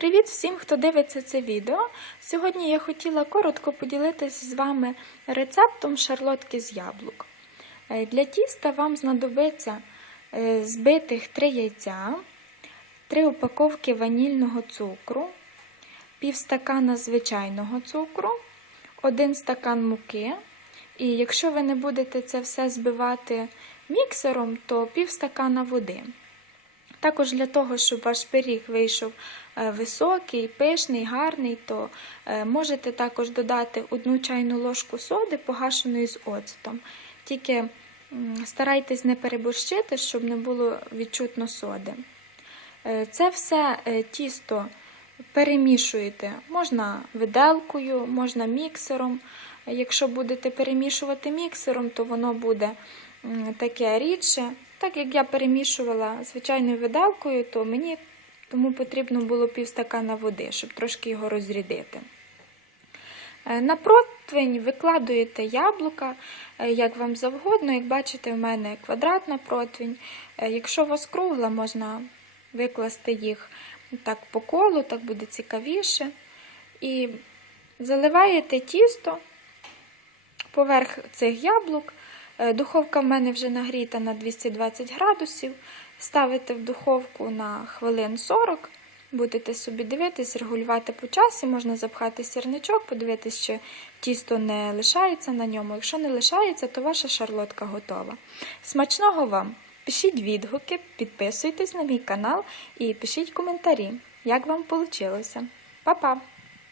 Привіт всім, хто дивиться це відео. Сьогодні я хотіла коротко поділитися з вами рецептом шарлотки з яблук. Е, Для тіста вам знадобиться е, збитих 3 яйця, 3 упаковки ванільного цукру, пів стакана звичайного цукру, 1 стакан муки. І якщо ви не будете це все збивати міксером, то пів стакана води. Також для того, щоб ваш пиріг вийшов е, високий, пишний, гарний, то е, можете також додати одну чайну ложку соди, погашеної з оцетом. Тільки старайтесь не переборщити, щоб не було відчутно соди. Е, Це все тісто перемішуєте. Можна виделкою, можна міксером. Якщо будете перемішувати міксером, то воно буде таке рідше. Так як я перемішувала звичайною виделкою, то мені тому потрібно було півстакана води, щоб трошки його розрідити. Е, На противень викладуєте яблука, е, як вам завгодно. Як бачите, в мене квадратна противень. Е, Якщо у вас кругла, можна викласти їх так по колу, так буде цікавіше. І заливаєте тісто поверх цих яблук. Е, Духовка в мене вже нагріта на 220 градусів. Ставите в духовку на хвилин 40. Будете собі дивитись, регулювати по часі, можна запхати сірничок, подивитись, чи тісто не лишається на ньому. Якщо не лишається, то ваша шарлотка готова. Смачного вам! Пишіть відгуки, підписуйтесь на мій канал і пишіть коментарі, як вам вийшло. Па-па!